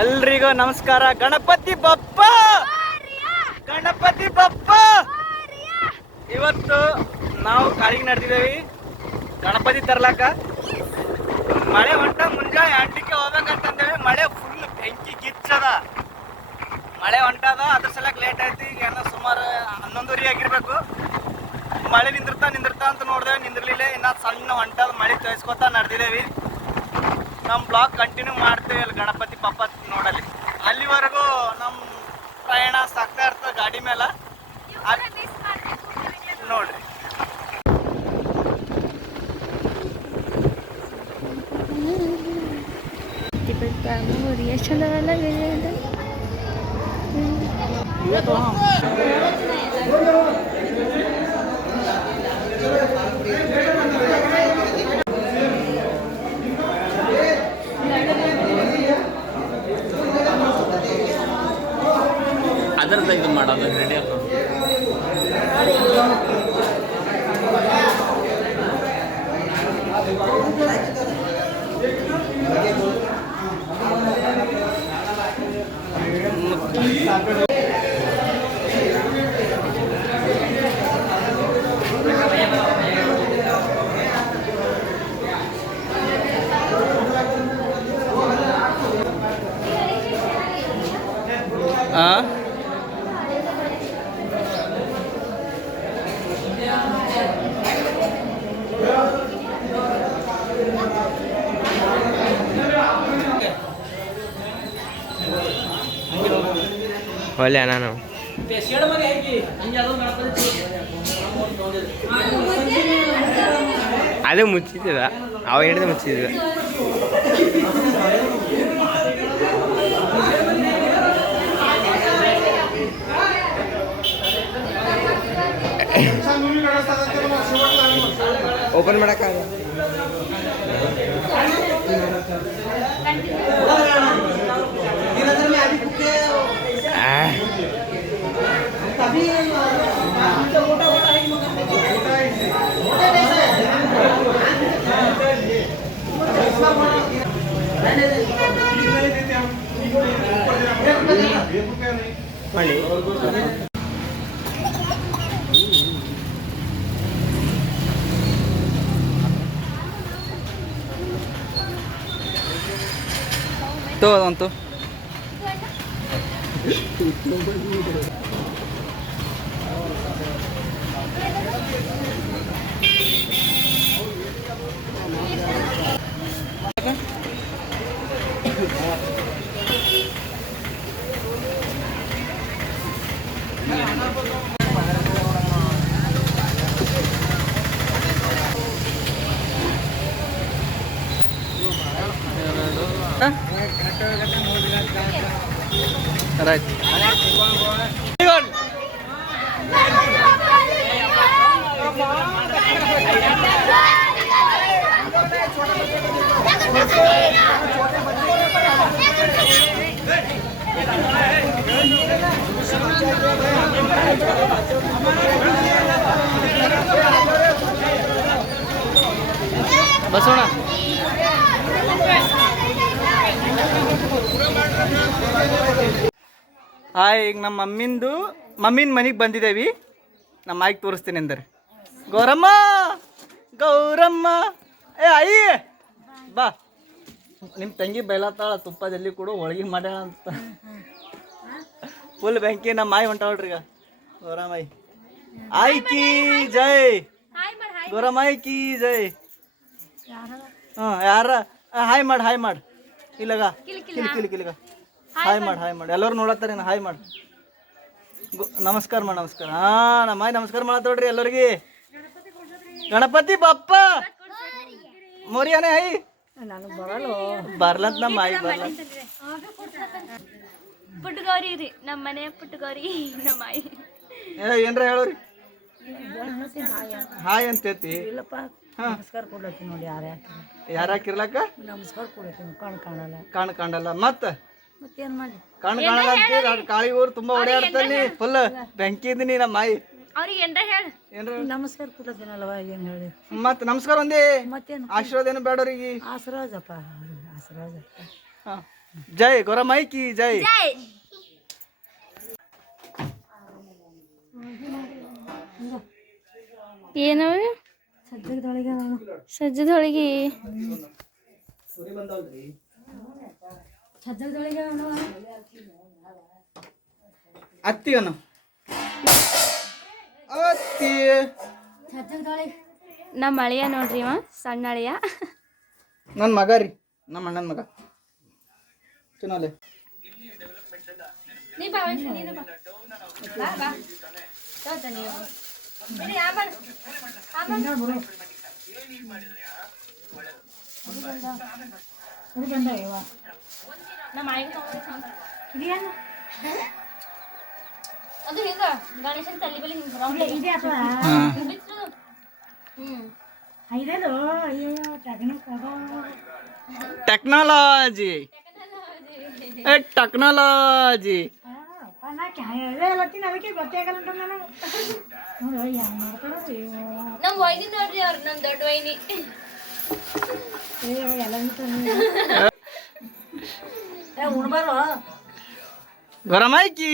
ಎಲ್ರಿಗೂ ನಮಸ್ಕಾರ. ಗಣಪತಿ ಬಪ್ಪ, ಗಣಪತಿ ಬಪ್ಪ. ಇವತ್ತು ನಾವು ಕಾಳಿಗೆ ನಡೆದಿದ್ದೇವೆ ಗಣಪತಿ ತರ್ಲಾಕ. ಮಳೆ ಹೊಂಟ, ಮುಂಜಾನೆ 8ಕ್ಕೆ ಹೋಗ್ಬೇಕಂತಂದೇವಿ. ಮಳೆ ಫುಲ್ ಬೆಂಕಿ ಗಿಚ್ಚದ, ಮಳೆ ಹೊಂಟದ. ಅದ್ರ ಸಲಕ್ಕೆ ಲೇಟ್ ಆಯ್ತು. ಈಗ ಏನೋ ಸುಮಾರು 11:30 ಆಗಿರ್ಬೇಕು. ಮಳೆ ನಿಂದಿರ್ತಾ ಅಂತ ನೋಡಿದೇವೆ, ನಿಂದಿರ್ಲಿಲ್ಲ. ಇನ್ನ ಸಣ್ಣ ಹೊಂಟದ, ಮಳೆ ತೋರಿಸ್ಕೊತಾ ನಡೆದಿದ್ದೇವೆ. ನಮ್ಮ ಬ್ಲಾಗ್ ಕಂಟಿನ್ಯೂ ಮಾಡ್ತೇವೆ ಅಲ್ಲಿ ಗಣಪತಿ ಬಪ್ಪ ನೋಡಲಿ. ಅಲ್ಲಿವರೆಗೂ ನಮ್ಮ ಪ್ರಯಾಣ ಸಾಗ್ತಾ ಇರ್ತದೆ ಗಾಡಿ ಮೇಲೆ. ನೋಡ್ರಿ, ಚಲೋ ಎಲ್ಲ ಅದರದ ಇದು ಮಾಡೋದು ರೆಡಿ ಆಗ್ತದೆ. ಒಳ್ಳೆ ನಾನು ಅದೇ ಮುಚ್ಚಿದ, ಅವ ಹೇಳಿದ ಮುಚ್ಚಿದ. ಓಪನ್ ಮಾಡಕ್ಕಾಗ तो ಅದಂತೂ right. ಬಸೋಣ ಹಾಯ್. ಈಗ ನಮ್ಮ ಮಮ್ಮಿನ ಮನೆಗೆ ಬಂದಿದ್ದೇವೆ. ನಮ್ಮ ಆಯ್ಕೆ ತೋರಿಸ್ತೀನಿ ಅಂದರೆ ಗೌರಮ್ಮ, ಗೌರಮ್ಮ, ಏ ಅಯ್ಯ ಬಾ. ನಿಮ್ಮ ತಂಗಿ ಬೈಲತ್ತಾಳ, ತುಪ್ಪ ಜಲ್ದಿ ಕೊಡು, ಹೋಳಿಗೆ ಮಾಡ್ಯಾಳ ಅಂತ. ಫುಲ್ ಬೆಂಕಿ. ನಮ್ಮ ಮಾಯಿ ಹೊಂಟಾಳ್ರಿ ಈಗ. ಗೌರಮ್ಮಾಯಿ ಆಯ್ಕಿ ಜೈ, ಗೌರಮ್ಮಾಯಿ ಕಿ ಜೈ. ಯಾರ ಹಾಯ್ ಮಾಡಿ ಇಲ್ಲಗ ಕಿಲಿಗ ಹಾಯ್ ಮಾಡಿ ಎಲ್ಲರೂ ನೋಡತ್ತಾರ. ಹಾಯ್ ಮಾಡಿ, ನಮಸ್ಕಾರ ಮಾಡಿ. ನಮಸ್ಕಾರ. ನಮ್ಮ ಮಾಯಿ ನಮಸ್ಕಾರ ಮಾಡತ್ತೋಡ್ರಿ ಎಲ್ಲರಿಗೆ. ಗಣಪತಿ ಬಪ್ಪ ಮೋರಿಯಾನೆ ಹಾಯ್ ಬರ್ಲಂತ. ನಮ್ಮ ಮಾಯಿ ಬರ್ಲ ಪುಟ್ಟಗೌರಿ ರೀ, ನಮ್ಮ ಮನೆ ಪುಟ್ಟಗೌರಿ. ನಮ್ಮ ಮಾಯಿ ಏನ್ರ ಹೇಳೋರಿ. ಹಾಯ್ ಅಂತೇತಿ. ನಮಸ್ಕಾರ ಕೊಡ್ಲತ್ತೀನಿ ನೋಡಿ. ಯಾರ ಹಾಕಿರ್ಲಕ್ಕ ನಮಸ್ಕಾರ ಕೊಡ್ಲತ್ತೀನಿ. ಕಣ್ ಕಾಣಲ್ಲ ಮತ್ತೇನ್ ಮಾಡಿ ಕಣ್ ಕಾಣಲ್ಲ ಅಂತ ಕಾಳಿ ಊರು ತುಂಬಾ ಓಡಾಡ್ತಾನೆ. ಫುಲ್ ಬೆಂಕಿ ಇದೀನಿ. ನಮ್ಮ ಮಾಯಿ ಅವ್ರಿಗೆ ಏನ್ರ ನಮಸ್ಕಾರ ಕೊಡ್ಲತ್ತೀನಲ್ವ, ಏನ್ ಹೇಳಿ. ಮತ್ ನಮಸ್ಕಾರ ಒಂದೇ, ಮತ್ತೇನು ಆಶೀರ್ವಾದ ಏನು ಬೇಡವ್ರಿಗೆ. ಆಶೀರ್ವಾದಪ್ಪ, ಆಶೀರ್ವಾದ. ಜೈ ಗೊರಮಾಯಿ ಕಿ ಜೈ. ಜೈ. ಏನವ ಸಜ್ಜದ ಹೋಳಿಗೆ. ಅತ್ತಿ ಅನ್ನು ಅತ್ತಿ ನಮ್ಮ ಅಳಿಯ ನೋಡ್ರಿ ಇವ ಸಣ್ಣ ಅಳಿಯ. ನನ್ನ ಮಗ ರೀ, ನಮ್ಮ ಅಣ್ಣನ ಮಗ ಚಿನ್ನೋಲೆ. ನೀ ಬಾ ನೀನು ಬಾ ಬಾ ಬಾ ತೋತ ನೀವು ಬಿಡಿ ಆಮನ್ ಆಮನ್ ನಮ್ಮ ಆಯ್ತು ಅದು ಹಿಂಗ ಗಣೇಶನ ತಲೆ ಬಳಿ ಹಿಂಗ ರೌಂಡ್ ಬಿತ್ತು. Technology technology. ನಮ್ಮ ವೈನಿ ನೋಡ್ರಿ ಅವ್ರು ನಮ್ಮ ದೊಡ್ಡ ವೈನಿ. ಉಣ್ಬಾರು ಗೊರಮಾಯಿ ಕಿ